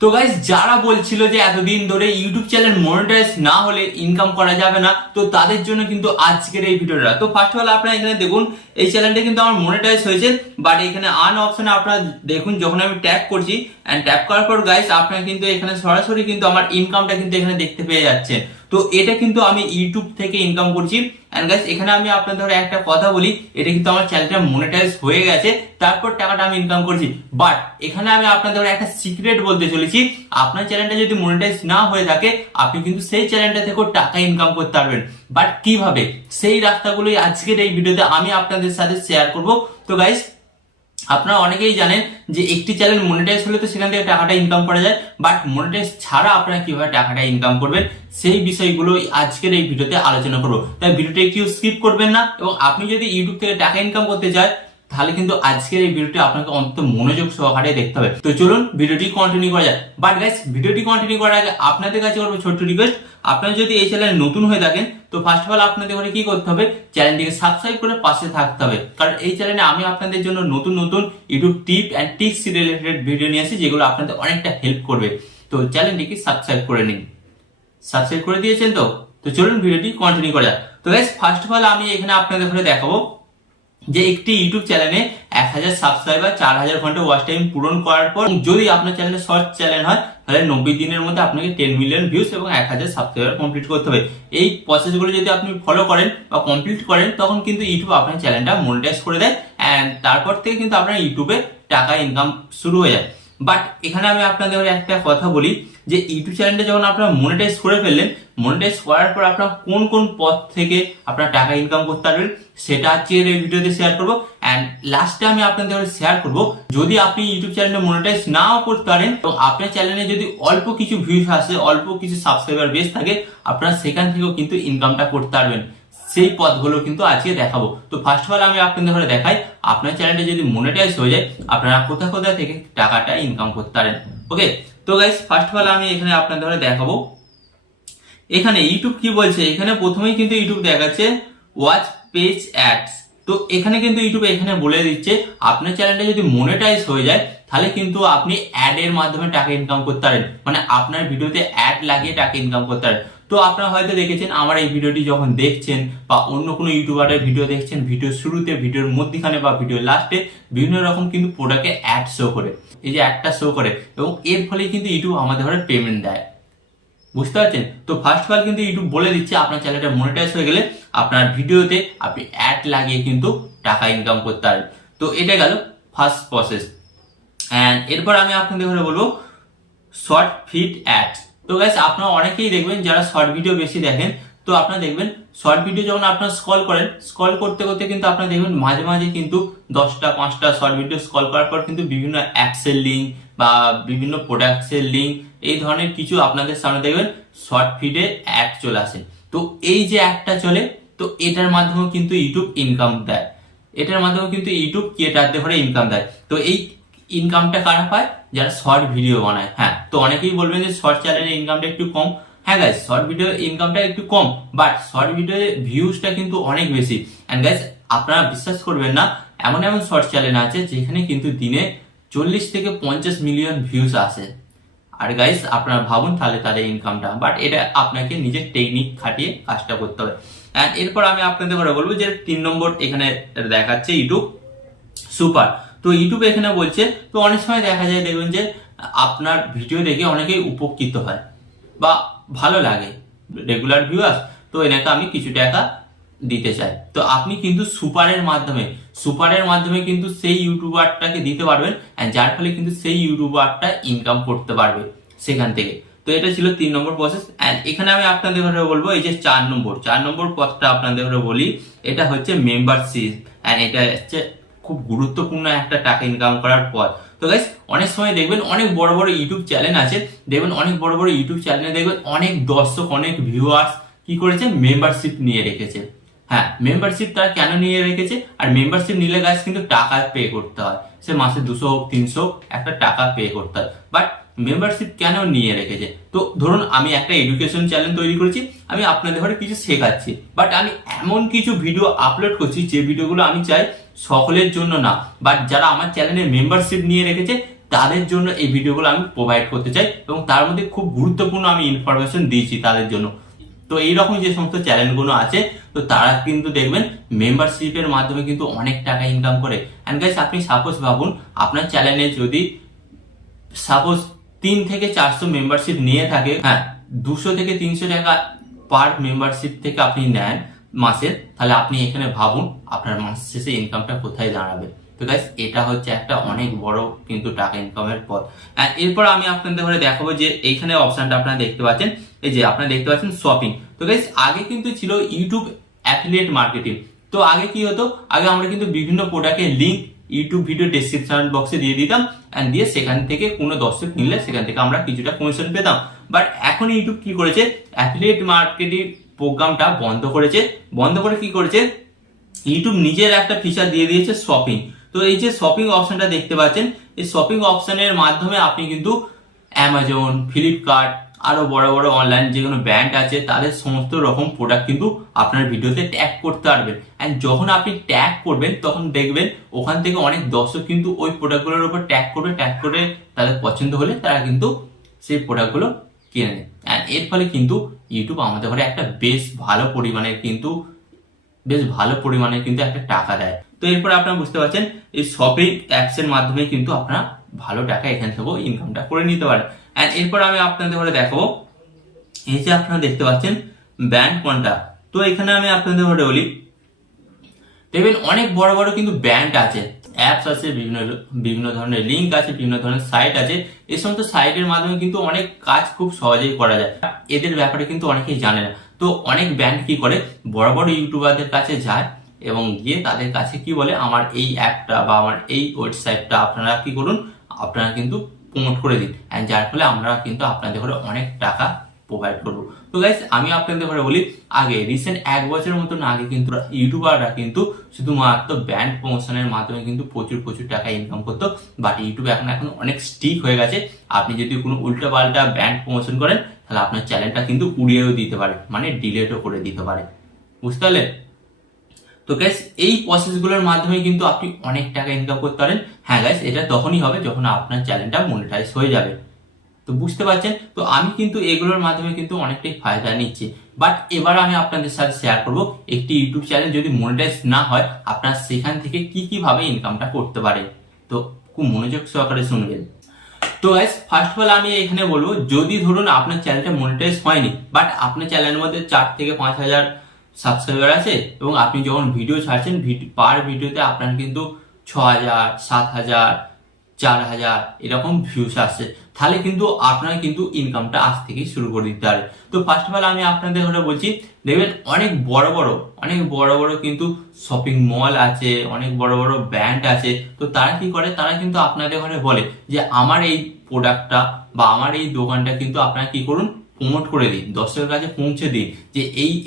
তো গাইস, যারা বলছিল যে এতদিন ধরে ইউটিউব চ্যানেল মনিটাইজ না হলে ইনকাম করা যাবে না, তো তাদের জন্য কিন্তু আজকের এই ভিডিওটা। তো ফার্স্ট অফ অল আপনারা এখানে দেখুন, এই চ্যানেলটা কিন্তু আমার মনিটাইজ হয়েছে, বাট এখানে আর্ন অপশনে আপনারা দেখুন, যখন আমি ট্যাপ করছি এন্ড ট্যাপ করার পর গাইস আপনারা কিন্তু এখানে সরাসরি কিন্তু আমার ইনকামটা কিন্তু এখানে দেখতে পেয়ে যাচ্ছেন। তো এটা কিন্তু আমি ইউটিউব থেকে ইনকাম করছি। এন্ড গাইস, এখানে আমি আপনাদের একটা কথা বলি, এটা কিন্তু আমার চ্যানেলটা মনিটাইজ হয়ে গেছে, তারপর টাকাটা আমি ইনকাম করছি। বাট এখানে আমি আপনাদের একটা সিক্রেট বলতে চলেছি, আপনার চ্যানেলটা যদি মনিটাইজ না হয়ে থাকে, আপনি কিন্তু সেই চ্যানেলটা থেকেও টাকা ইনকাম করতে পারবেন। বাট কিভাবে, সেই রাস্তাগুলোই আজকের এই ভিডিওতে আমি আপনাদের সাথে শেয়ার করব। তো গাইস, আপনারা অনেকেই জানেন যে একটি চ্যানেল মনিটাইজ হলে তো সেখান থেকে টাকাটা ইনকাম করা যায়, বাট মনিটাইজ ছাড়া আপনারা কিভাবে টাকাটা ইনকাম করবেন সেই বিষয়গুলো আজকের এই ভিডিওতে আলোচনা করবো। তাই ভিডিওটা একটু স্কিপ করবেন না, এবং আপনি যদি ইউটিউব থেকে টাকা ইনকাম করতে চান, তাহলে কিন্তু আজকের এই ভিডিওটি আপনাকে অন্তত মনোযোগ সহকারে দেখতে হবে। তো চলুন ভিডিওটি কন্টিনিউ করা যায়। বাট গাইস, ভিডিওটি কন্টিনিউ করার আগে আপনাদের কাছে করবো ছোট্ট রিকোয়েস্ট, আপনারা যদি এই চ্যানেলে নতুন হয়ে থাকেন, তো ফার্স্ট অফ অল আপনাদের ঘরে কি করতে হবে, চ্যানেলটিকে সাবস্ক্রাইব করে পাশে থাকতে হবে। কারণ এই চ্যানেলে আমি আপনাদের জন্য নতুন নতুন YouTube tip and tricks related video নিয়ে আসি, যেগুলো আপনাদের অনেকটা হেল্প করবে। তো চ্যানেলটিকে সাবস্ক্রাইব করে নিন। সাবস্ক্রাইব করে দিয়েছেন তো? তো চলুন ভিডিওটি কন্টিনিউ করা যাক। তো গাইস, ফার্স্ট অফ অল আমি এখানে আপনাদের ঘরে দেখাবো যে একটি ইউটিউব চ্যানেলে 1000 সাবস্ক্রাইবার 4000 ঘন্টা ওয়াচ টাইম পূরণ করার পর, যদি আপনার চ্যানেলে শর্ট চ্যানেল হয়, তাহলে 90 দিনের মধ্যে আপনাকে 10 মিলিয়ন ভিউজ এবং 1000 সাবস্ক্রাইবার কমপ্লিট করতে হবে। এই প্রসেসগুলো যদি আপনি ফলো করেন বা কমপ্লিট করেন, তখন কিন্তু ইউটিউব আপনার চ্যানেলটা মনিটাইজ করে দেয়, এন্ড তারপর থেকে কিন্তু আপনার ইউটিউবে টাকা ইনকাম শুরু হয়ে যায়। বাট এখানে আমি আপনাদের একটা কথা বলি, যে ইউটিউব চ্যানেলটা যখন আপনারা মনিটাইজ করে ফেললেন, মনিটাইজ করার পর আপনারা কোন কোন পথ থেকে আপনারা টাকা ইনকাম করতে পারবেন, সেটা আজকের এই ভিডিওতে শেয়ার করবো। এন্ড লাস্টে আমি আপনাদের শেয়ার করবো, যদি আপনি ইউটিউব চ্যানেলে মনিটাইজ নাও করতে পারেন এবং আপনার চ্যানেলে যদি অল্প কিছু ভিউজ আসে, অল্প কিছু সাবস্ক্রাইবার বেস থাকে, আপনারা সেখান থেকেও কিন্তু ইনকামটা করতে পারবেন। সেই পথগুলো কিন্তু আজকে দেখাবো। তো ফার্স্ট অফ অল আমি আপনাদের ঘরে দেখাই, আপনার চ্যানেলটা যদি মনিটাইজ হয়ে যায়, আপনারা কোথা কোথা থেকে টাকাটা ইনকাম করতে পারেন। ওকে, তো গাইস, ফার্স্ট অফ অল আমি এখানে আপনাদের ঘরে দেখাবো, এখানে ইউটিউব কি বলছে। এখানে প্রথমেই কিন্তু ইউটিউব দেখাচ্ছে ওয়াচ পেজ অ্যাডস। তো এখানে কিন্তু ইউটিউব এখানে বলে দিচ্ছে, আপনার চ্যানেলটা যদি মনিটাইজ হয়ে যায়, তাহলে কিন্তু আপনি অ্যাড এর মাধ্যমে টাকা ইনকাম করতে পারেন, মানে আপনার ভিডিওতে অ্যাড লাগিয়ে টাকা ইনকাম করতে পারেন। তো আপনারা হয়তো দেখেছেন, আমার এই ভিডিওটি যখন দেখছেন বা অন্য কোনো ইউটিউবারের ভিডিও দেখছেন, ভিডিও শুরুতে, ভিডিওর মধ্যখানে বা ভিডিও লাস্টে বিভিন্ন রকম কিন্তু প্রোডাক্টে অ্যাড শো করে, এই যে অ্যাডটা শো করে, এবং এর ফলে কিন্তু ইউটিউব আমাদের ঘরে পেমেন্ট দেয়। বুঝতে পারছেন? তো ফার্স্ট অফ অল কিন্তু ইউটিউব বলে দিচ্ছে, আপনার চ্যানেলটা মনিটাইজ হয়ে গেলে আপনার ভিডিওতে আপনি অ্যাড লাগিয়ে কিন্তু টাকা ইনকাম করতে পারেন। তো এটা গেল ফার্স্ট প্রসেস। এন্ড এরপর আমি আপনাদের ঘরে বলবো শর্ট ফিড অ্যাডস। তো গাইস, আপনারা অনেকেই দেখবেন যারা শর্ট ভিডিও বেশি দেখেন, তো আপনারা দেখবেন শর্ট ভিডিও যখন আপনারা স্ক্রল করেন, স্ক্রল করতে করতে কিন্তু আপনারা দেখবেন মাঝে মাঝে কিন্তু 10টা 5টা শর্ট ভিডিও স্ক্রল করার পর কিন্তু বিভিন্ন অ্যাপসের লিঙ্ক বা বিভিন্ন প্রোডাক্টসের লিঙ্ক, এই ধরনের কিছু আপনাদের সামনে দেখবেন শর্ট ফিডে অ্যাড চলে আসে। তো এই যে অ্যাডটা চলে, তো এটার মাধ্যমেও কিন্তু ইউটিউব ইনকাম দেয়, এটার মাধ্যমেও কিন্তু ইউটিউব ক্রিয়েটারদের ঘরে ইনকাম দেয়। তো এই ইনকামটা কারা পায়? যারা শর্ট ভিডিও বানায়। হ্যাঁ, তো অনেকেই বলবেন যে শর্ট চ্যানেলে ইনকামটা একটু কম। হ্যাঁ গাইস, শর্ট ভিডিও ইনকামটা একটু কম, বাট শর্ট ভিডিও ভিউজটা কিন্তু অনেক বেশি। এন্ড গাইস, আপনারা বিশ্বাস করবেন না, এমন এমন শর্ট চ্যানেল আছে যেখানে কিন্তু দিনে 40 থেকে 50 মিলিয়ন ভিউজ আসে। আর গাইস, আপনারা ভাবুন তাহলে তাদের ইনকামটা। বাট এটা আপনাকে নিজের টেকনিক খাটিয়ে কাজটা করতে হবে। এন্ড এরপর আমি আপনাদের করে বলবো যে 3 নম্বর এখানে দেখাচ্ছে ইউটিউব সুপার। তো ইউটিউব এখানে বলছে, তো অনেক সময় দেখা যায়, দেখবেন যে আপনার ভিডিও দেখে অনেকেই উপকৃত হয় বা ভালো লাগে, রেগুলার ভিউয়ার্স, তো এনাকে আমি কিছু টাকা দিতে চাই। তো আপনি কিন্তু সুপারের মাধ্যমে কিন্তু সেই ইউটিউবারটাকে দিতে পারবেন, যার ফলে কিন্তু সেই ইউটিউবারটা ইনকাম করতে পারবে সেখান থেকে। তো এটা ছিল 3 নম্বর প্রসেস। এন্ড এখানে আমি আপনাদের ঘরে বলবো এই যে 4 নম্বর পথটা আপনাদের ঘরে বলি, এটা হচ্ছে মেম্বারশিপ। এন্ড এটা হচ্ছে খুব গুরুত্বপূর্ণ একটা টাকা ইনকাম করার পথ। তো গাইস, অনেক সময় দেখবেন অনেক বড় বড় ইউটিউব চ্যানেল আছে, দেখবেন অনেক বড় বড় ইউটিউব চ্যানেলে দেখবেন অনেক দর্শক, অনেক ভিউয়ার্স কি করেছে, মেম্বারশিপ নিয়ে রেখেছে। হ্যাঁ, মেম্বারশিপ তারা কেন নিয়ে রেখেছে? আর মেম্বারশিপ নিলে গাইস কিন্তু টাকা পে করতে হয়, সে মাসে 200 হোক 300 একটা টাকা পে করতে হয়। বাট মেম্বারশিপ কেন নিয়ে রেখেছে? তো ধরুন আমি একটা এডুকেশন চ্যানেল তৈরি করেছি, আমি আপনাদের ঘরে কিছু শেখাচ্ছি, বাট আমি এমন কিছু ভিডিও আপলোড করছি যে ভিডিওগুলো আমি চাই সকলের জন্য না, বাট যারা আমার চ্যানেলে মেম্বারশিপ নিয়ে রেখেছে তাদের জন্য এই ভিডিওগুলো আমি প্রোভাইড করতে চাই এবং তার মধ্যে খুব গুরুত্বপূর্ণ আমি ইনফরমেশন দিয়েছি তাদের জন্য। তো এইরকম যে সমস্ত চ্যানেলগুলো আছে তো তারা কিন্তু দেখবেন মেম্বারশিপের মাধ্যমে কিন্তু অনেক টাকা ইনকাম করে। অ্যান্ড গাইস আপনি সাপোজ ভাবুন আপনার চ্যানেলে যদি সাপোজ 3 থেকে 400 মেম্বারশিপ নিয়ে থাকে, হ্যাঁ 200 থেকে 300 টাকা পার মেম্বারশিপ থেকে আপনি নেন মাসে, তাহলে আপনি এখানে ভাবুন আপনার মাস শেষে ইনকামটা কোথায় দাঁড়াবে। তো গাইস এটা হচ্ছে একটা অনেক বড় কিন্তু টাকা ইনকামের পথ। এরপর আমি আপনাদের ঘরে দেখাবো যে এইখানে অপশনটা আপনারা দেখতে পাচ্ছেন, এই যে আপনারা দেখতে পাচ্ছেন শপিং। তো গাইস আগে কিন্তু ছিল ইউটিউব অ্যাফিলিয়েট মার্কেটিং। তো আগে কি হতো, আগে আমরা কিন্তু বিভিন্ন প্রোডাক্টের লিঙ্ক ইউটিউব ভিডিও ডেসক্রিপশন বক্সে দিয়ে দিতাম এন্ড দিয়ে সেখান থেকে কোনো দর্শক নিলে সেখান থেকে আমরা কিছুটা কমিশন পেতাম। বাট এখন ইউটিউব কি করেছে, অ্যাফিলিয়েট মার্কেটিং প্রোগ্রামটা বন্ধ করেছে। বন্ধ করে কি করেছে, ইউটিউব নিজের একটা ফিচার দিয়ে দিয়েছে শপিং। তো এই যে শপিং অপশনটা দেখতে পাচ্ছেন, এই শপিং অপশনের মাধ্যমে আপনি কিন্তু অ্যামাজন, ফ্লিপকার্ট আরো বড় বড় অনলাইন যে কোনো ব্র্যান্ড আছে তাদের সমস্ত রকম প্রোডাক্ট কিন্তু আপনার ভিডিওতে ট্যাগ করতে পারবেন। এন্ড যখন আপনি ট্যাগ করবেন তখন দেখবেন ওখান থেকে অনেক দর্শক কিন্তু ওই প্রোডাক্টগুলোর উপর ট্যাগ করবে, ট্যাগ করে তাদের পছন্দ হলে তারা কিন্তু সেই প্রোডাক্টগুলো কিনে নেয়। এন্ড এর ফলে কিন্তু ইউটিউব আমাদের ঘরে একটা বেশ ভালো পরিমাণের কিন্তু একটা টাকা দেয়। তো এরপর আপনারা বুঝতে পারছেন এই শপিং অ্যাপস এর মাধ্যমে কিন্তু আপনারা ভালো টাকা এখান থেকেও ইনকামটা করে নিতে পারেন। এন্ড এরপর আমি আপনাদের ঘরে দেখাবো, এই যে আপনারা দেখতে পাচ্ছেন ব্র্যান্ড কোনটা। তো এখানে আমি আপনাদের ঘরে বলি, দেখবেন অনেক বড় বড় কিন্তু ব্র্যান্ড আছে, অ্যাপস আছে, বিভিন্ন ধরনের লিঙ্ক আছে, বিভিন্ন ধরনের সাইট আছে। এই সমস্ত সাইটের মাধ্যমে কিন্তু অনেক কাজ খুব সহজেই করা যায়। এদের ব্যাপারে কিন্তু অনেকেই জানে না। তো অনেক ব্র্যান্ড কি করে, বড় বড় ইউটিউবারদের কাছে যায় এবং গিয়ে তাদের কাছে কি বলে, আমার এই অ্যাপটা বা আমার এই ওয়েবসাইটটা আপনারা কি করুন, আপনারা কিন্তু প্রমোট করে দিন। এন্ড যার ফলে আমরা কিন্তু আপনাদের ঘরে অনেক টাকা প্রোভাইড করবো। তো গাইস আমি আপনাদের ঘরে বলি, আগে রিসেন্ট 1 বছরের মতন আগে কিন্তু ইউটিউবাররা কিন্তু শুধুমাত্র ব্র্যান্ড প্রমোশনের মাধ্যমে কিন্তু প্রচুর টাকা ইনকাম করতো। বাট ইউটিউব এখন অনেক স্ট্রিক্ট হয়ে গেছে। আপনি যদি কোনো উল্টাপাল্টা ব্র্যান্ড প্রমোশন করেন তাহলে আপনার চ্যানেলটা কিন্তু উড়িয়েও দিতে পারে, মানে ডিলেটও করে দিতে পারে। বুঝতে পারলেন? তো গাইস এই প্রসেসগুলোর মাধ্যমে কিন্তু আপনি অনেক টাকা ইনকাম করতে পারেন। হ্যাঁ গাইস এটা তখনই হবে যখন আপনার চ্যানেলটা মনিটাইজ হয়ে যাবে। তো বুঝতে পারছেন, তো আমি কিন্তু এগুলোর মাধ্যমে কিন্তু অনেকটাই ফায়দা নিচ্ছি। বাট এবার আমি আপনাদের সাথে শেয়ার করব একটি ইউটিউব চ্যানেল যদি মনিটাইজ না হয় আপনার সেখান থেকে কি ভাবে ইনকামটা করতে পারে। তো খুব মনোযোগ সহকারে শুনবেন। তো গাইস ফার্স্ট অফ অল আমি এখানে বলবো, যদি ধরুন আপনার চ্যানেলটা মনিটাইজ হয়নি বাট আপনার চ্যানেলের মধ্যে 4 থেকে 5,000 সাবস্ক্রাইবার আছে এবং আপনি যখন ভিডিও ছাড়ছেন পার ভিডিওতে আপনার কিন্তু 6,000, 7,000, 4,000 এরকম ভিউস আসছে, তাহলে কিন্তু আপনারা কিন্তু ইনকামটা আজ থেকে শুরু করে দিতে পারে। তো ফার্স্ট অফ অল আমি আপনাদের ঘরে বলছি, দেখবেন অনেক বড় বড় কিন্তু শপিং মল আছে, অনেক বড় বড় ব্র্যান্ড আছে। তো তারা কি করে, তারা কিন্তু আপনাদের ঘরে বলে যে আমার এই প্রোডাক্টটা বা আমার এই দোকানটা কিন্তু আপনারা কি করুন, প্রমোট করে দিন, দর্শকের কাছে পৌঁছে দিন যে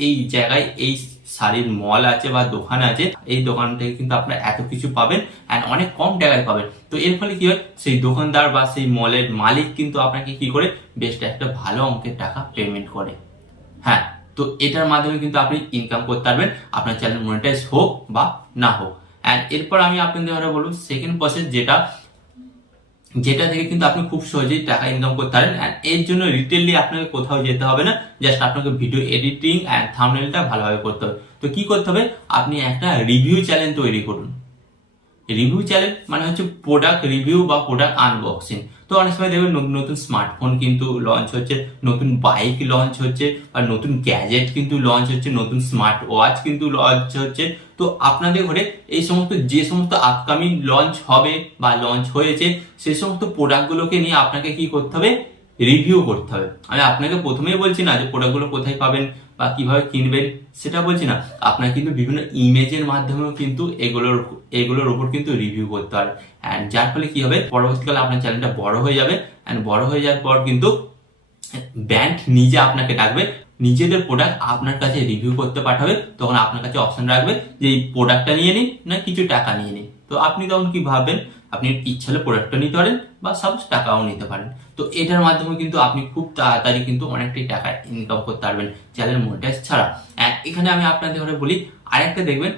এই জায়গায় এই শাড়ির মল আছে বা দোকান আছে, এই দোকান থেকে কিন্তু আপনারা এত কিছু পাবেন এন্ড অনেক কম টাকায় পাবেন। তো এর ফলে কি হয়, সেই দোকানদার বা সেই মলের মালিক কিন্তু আপনাকে কি করে, বেশ একটা ভালো অঙ্কের টাকা পেমেন্ট করে। হ্যাঁ, তো এটার মাধ্যমে কিন্তু আপনি ইনকাম করতে পারবেন, আপনার চ্যানেল মনিটাইজ হোক বা না হোক। এন্ড এরপর আমি আপনাদের বলবো সেকেন্ড প্রসেস, যেটা থেকে কিন্তু আপনি খুব সহজেই টাকা ইনকাম করতে পারেন। এর জন্য রিটেললি আপনাকে কোথাও যেতে হবে না, জাস্ট আপনাকে ভিডিও এডিটিং এন্ড থাম্বনেলটা ভালোভাবে করতে হবে। তো কি করতে হবে, আপনি একটা রিভিউ চ্যানেল তৈরি করুন। রিভিউ চ্যানেল মানে হচ্ছে প্রোডাক্ট রিভিউ বা প্রোডাক্ট আনবক্সিং। তো অনেক সময় দেখবেন নতুন নতুন স্মার্টফোন কিন্তু লঞ্চ হচ্ছে, নতুন বাইক লঞ্চ হচ্ছে, আর নতুন গ্যাজেট কিন্তু লঞ্চ হচ্ছে, নতুন স্মার্ট ওয়াচ কিন্তু লঞ্চ হচ্ছে। তো আপনাদের ঘরে এই সমস্ত যে সমস্ত আপকামিং লঞ্চ হবে বা লঞ্চ হয়েছে সেই সমস্ত প্রোডাক্টগুলোকে নিয়ে আপনাকে কি করতে হবে, রিভিউ করতে হবে। আমি আপনাকে প্রথমেই বলছি না যে প্রোডাক্টগুলো কোথায় পাবেন বা কিভাবে কিনবেন সেটা বলছি না, আপনার কিন্তু বিভিন্ন ইমেজের মাধ্যমেও কিন্তু এগুলোর উপর কিন্তু রিভিউ করতে পারে। এন্ড যার ফলে কি হবে, পরবর্তীকালে আপনার চ্যানেলটা বড় হয়ে যাবে এন্ড বড় হয়ে যাওয়ার পর কিন্তু ব্র্যান্ড নিজে আপনাকে ডাকবে, নিজেদের প্রোডাক্ট আপনার কাছে রিভিউ করতে পাঠাবে। তখন আপনার কাছে অপশন রাখবে যে এই প্রোডাক্টটা নিয়ে নিন না কিছু টাকা নিয়ে নিন। তো আপনি তখন কি ভাববেন, আপনি ইচ্ছা হলে প্রোডাক্টটা নিতে পারেন বা সাপোজ টাকাও নিতে পারেন। তো এটার মাধ্যমে কিন্তু আপনি খুব তাড়াতাড়ি কিন্তু অনেকটাই টাকা ইনকাম করতে পারবেন চ্যানেল মনিটাইজ ছাড়া। এখানে আমি আপনাদের ঘরে বলি আরেকটা দেখবেন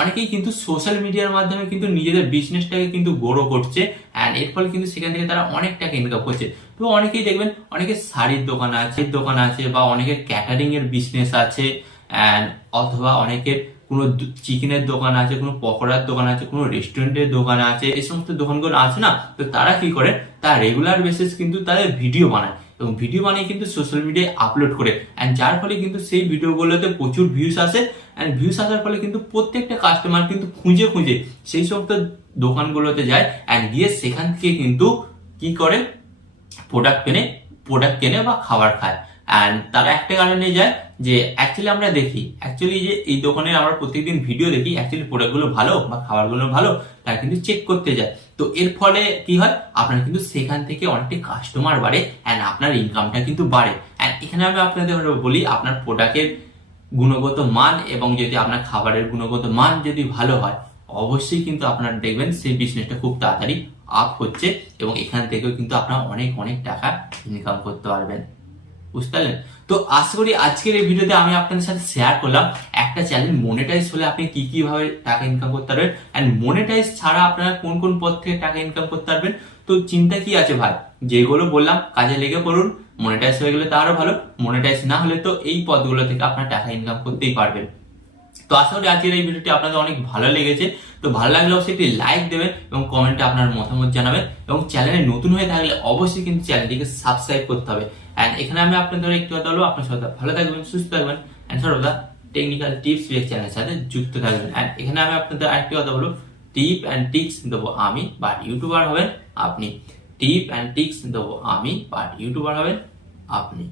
অনেকেই কিন্তু সোশ্যাল মিডিয়ার মাধ্যমে কিন্তু নিজেদের বিজনেসটাকে কিন্তু গ্রো করছে, অ্যান্ড এর ফলে কিন্তু সেখান থেকে তারা অনেক টাকা ইনকাম করছে। তো অনেকেই দেখবেন অনেকের শাড়ির দোকান আছে বা অনেকের ক্যাটারিং এর বিজনেস আছে, অ্যান্ড অথবা অনেকের কোনো চিকেনের দোকান আছে, কোনো পকোড়ার দোকান আছে, কোনো রেস্টুরেন্টের দোকান আছে, এই সমস্ত দোকানগুলো আছে না। তো তারা কি করে, তারা রেগুলার বেসিস কিন্তু তাদের ভিডিও বানায় এবং ভিডিও বানিয়ে কিন্তু সোশ্যাল মিডিয়ায় আপলোড করে, অ্যান্ড যার ফলে কিন্তু সেই ভিডিওগুলোতে প্রচুর ভিউস আসে, অ্যান্ড ভিউস আসার ফলে কিন্তু প্রত্যেকটা কাস্টমার কিন্তু খুঁজে সেই সমস্ত দোকানগুলোতে যায়, অ্যান্ড গিয়ে সেখান থেকে কিন্তু কি করে প্রোডাক্ট কেনে বা খাবার খায়। অ্যান্ড তারা একটা কারণে যায় যে অ্যাকচুয়ালি আমরা দেখি যে এই দোকানে আমরা প্রত্যেকদিন ভিডিও দেখি, অ্যাকচুয়ালি প্রোডাক্টগুলো ভালো বা খাবারগুলো ভালো, তারা কিন্তু চেক করতে যায়। তো এর ফলে কি হয়, আপনার কিন্তু সেখান থেকে অনেকটা কাস্টমার বাড়ে, অ্যান্ড আপনার ইনকামটা কিন্তু বাড়ে। অ্যান্ড এখানে আমি আপনাদের বলি, আপনার প্রোডাক্টের গুণগত মান এবং যদি আপনার খাবারের গুণগত মান যদি ভালো হয়, অবশ্যই কিন্তু আপনার দেখবেন সেই বিজনেসটা খুব তাড়াতাড়ি আপ হচ্ছে এবং এখান থেকেও কিন্তু আপনার অনেক অনেক টাকা ইনকাম করতে পারবেন। বুঝতে পারলেন? তো আশা করি আজকের এই ভিডিওতে আমি আপনাদের সাথে শেয়ার করলাম একটা চ্যানেল মনিটাইজ হলে আপনি কি কি ভাবে টাকা ইনকাম করতে পারবেন, এন্ড মনিটাইজ ছাড়া আপনারা কোন কোন পথ থেকে টাকা ইনকাম করতে পারবেন। তো চিন্তা কি আছে ভাই, যেগুলো বললাম কাজে লেগে পড়ুন। মনিটাইজ হয়ে গেলে তো আরো ভালো, মনিটাইজ না হলে তো এই পথগুলো থেকে আপনার টাকা ইনকাম করতেই পারবেন। তো আশা করি আজকের এই ভিডিওটি আপনাদের অনেক ভালো লেগেছে। তো ভালো লাগলে অবশ্যই একটি লাইক দেবেন এবং কমেন্টে আপনার মতামত জানাবেন, এবং চ্যানেলে নতুন হয়ে থাকলে অবশ্যই কিন্তু চ্যানেলটিকে সাবস্ক্রাইব করতে হবে। এন্ড এখানে আমি আপনাদের একটু কথা বলবো, আপনার সাথে ভালো থাকবেন, সুস্থ থাকবেন, এন্ড সর্বদা টেকনিক্যাল টিপস চ্যানেলের সাথে যুক্ত থাকবেন। এন্ড এখানে আমি আপনাদের আরেকটি কথা বলবো, টিপ অ্যান্ড টিক্স দেবো আমি, বাট ইউটিউবার হবেন আপনি। টিপ অ্যান্ড টিক্স দেবো আমি, বাট ইউটিউবার হবেন আপনি।